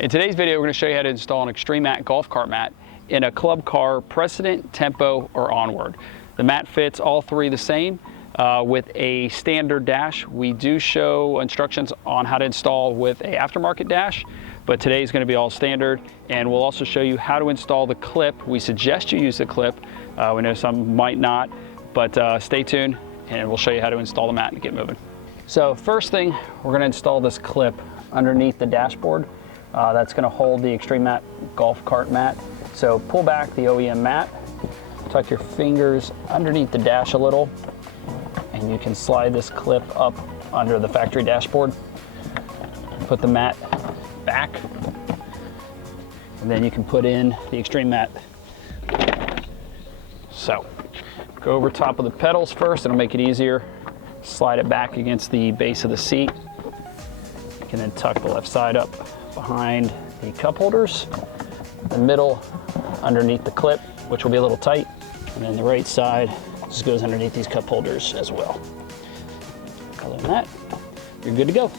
In today's video, we're going to show you how to install an Xtreme Mat golf cart mat in a club car Precedent, Tempo, or Onward. The mat fits all three the same with a standard dash. We do show instructions on how to install with a aftermarket dash, but today is going to be all standard, and we'll also show you how to install the clip. We suggest you use the clip. We know some might not, but stay tuned and we'll show you how to install the mat and get moving. So first thing, we're going to install this clip underneath the dashboard. That's going to hold the Xtreme Mat golf cart mat. So pull back the OEM mat, tuck your fingers underneath the dash a little, and you can slide this clip up under the factory dashboard. Put the mat back, and then you can put in the Xtreme Mat. So go over top of the pedals first, it'll make it easier. Slide it back against the base of the seat. You can then tuck the left side up behind the cup holders, the middle underneath the clip, which will be a little tight, and then the right side just goes underneath these cup holders as well. Other than that, you're good to go.